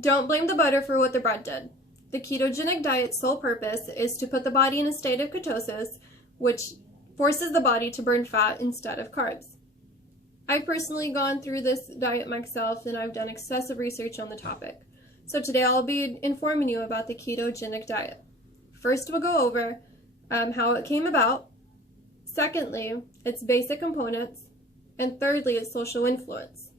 Don't blame the butter for what the bread did. The ketogenic diet's sole purpose is to put the body in a state of ketosis, which forces the body to burn fat instead of carbs. I've personally gone through this diet myself, and I've done excessive research on the topic. So today I'll be informing you about the ketogenic diet. First, we'll go over how it came about. Secondly, its basic components. And thirdly, its social influence.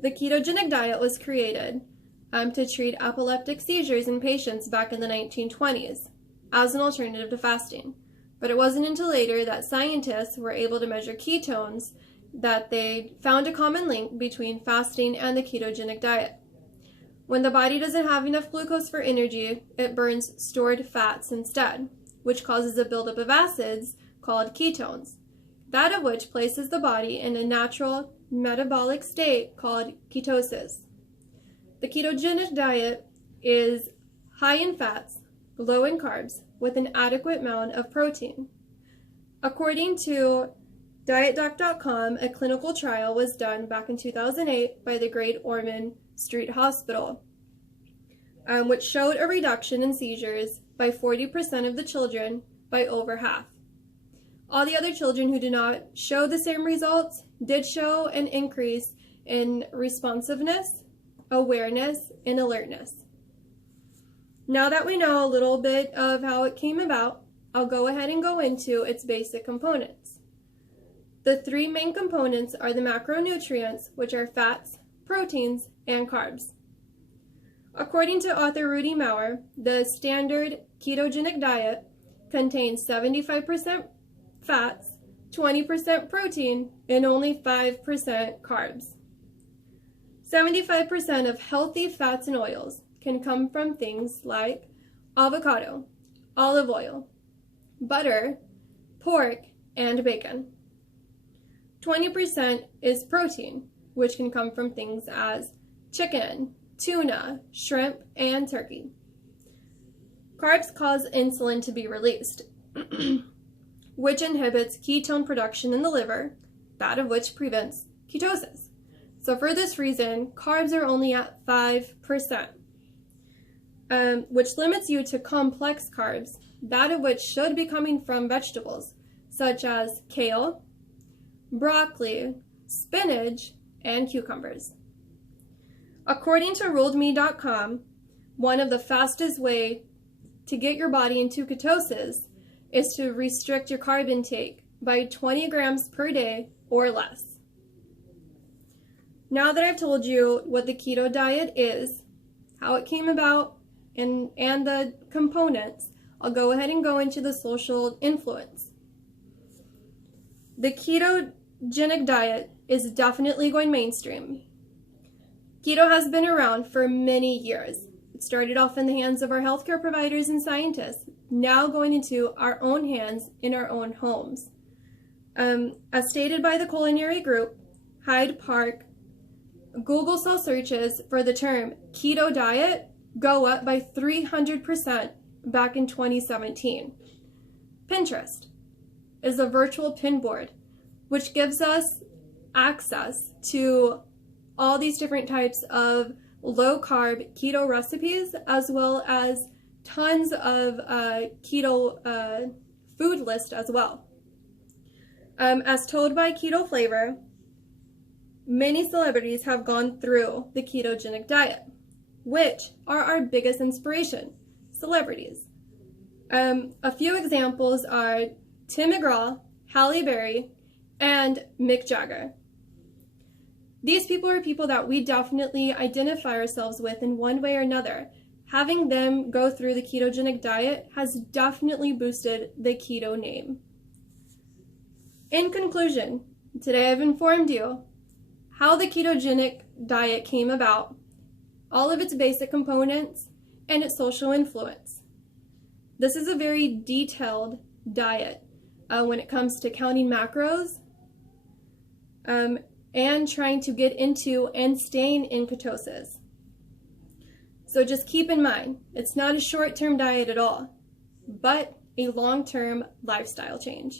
The ketogenic diet was created to treat epileptic seizures in patients back in the 1920s as an alternative to fasting. But it wasn't until later that scientists were able to measure ketones that they found a common link between fasting and the ketogenic diet. When the body doesn't have enough glucose for energy, it burns stored fats instead, which causes a buildup of acids called ketones, that of which places the body in a natural metabolic state called ketosis. The ketogenic diet is high in fats, low in carbs, with an adequate amount of protein. According to DietDoc.com, a clinical trial was done back in 2008 by the Great Ormond Street Hospital, which showed a reduction in seizures by 40% of the children by over half. All the other children who did not show the same results did show an increase in responsiveness, awareness, and alertness. Now that we know a little bit of how it came about, I'll go ahead and go into its basic components. The three main components are the macronutrients, which are fats, proteins, and carbs. According to author Rudy Maurer, the standard ketogenic diet contains 75% fats, 20% protein, and only 5% carbs. 75% of healthy fats and oils can come from things like avocado, olive oil, butter, pork, and bacon. 20% is protein, which can come from things as chicken, tuna, shrimp, and turkey. Carbs cause insulin to be released, which inhibits ketone production in the liver, that of which prevents ketosis. So for this reason, carbs are only at 5%, which limits you to complex carbs, that of which should be coming from vegetables, such as kale, broccoli, spinach, and cucumbers. According to RuledMe.com, one of the fastest ways to get your body into ketosis is to restrict your carb intake by 20 grams per day or less. Now that I've told you what the keto diet is, how it came about, and the components, I'll go ahead and go into the social influence. The ketogenic diet is definitely going mainstream. Keto has been around for many years. It started off in the hands of our healthcare providers and scientists, now going into our own hands in our own homes. As stated by the culinary group, Hyde Park, Google search searches for the term keto diet go up by 300% back in 2017. Pinterest is a virtual pin board, which gives us access to all these different types of low-carb keto recipes, as well as tons of keto food list as well. As told by Keto Flavor, many celebrities have gone through the ketogenic diet, which are our biggest inspiration, celebrities. A few examples are Tim McGraw, Halle Berry, and Mick Jagger. These people are people that we definitely identify ourselves with in one way or another. Having them go through the ketogenic diet has definitely boosted the keto name. In conclusion, today I've informed you how the ketogenic diet came about, all of its basic components, and its social influence. This is a very detailed diet when it comes to counting macros and trying to get into and staying in ketosis. So just keep in mind, it's not a short-term diet at all, but a long-term lifestyle change.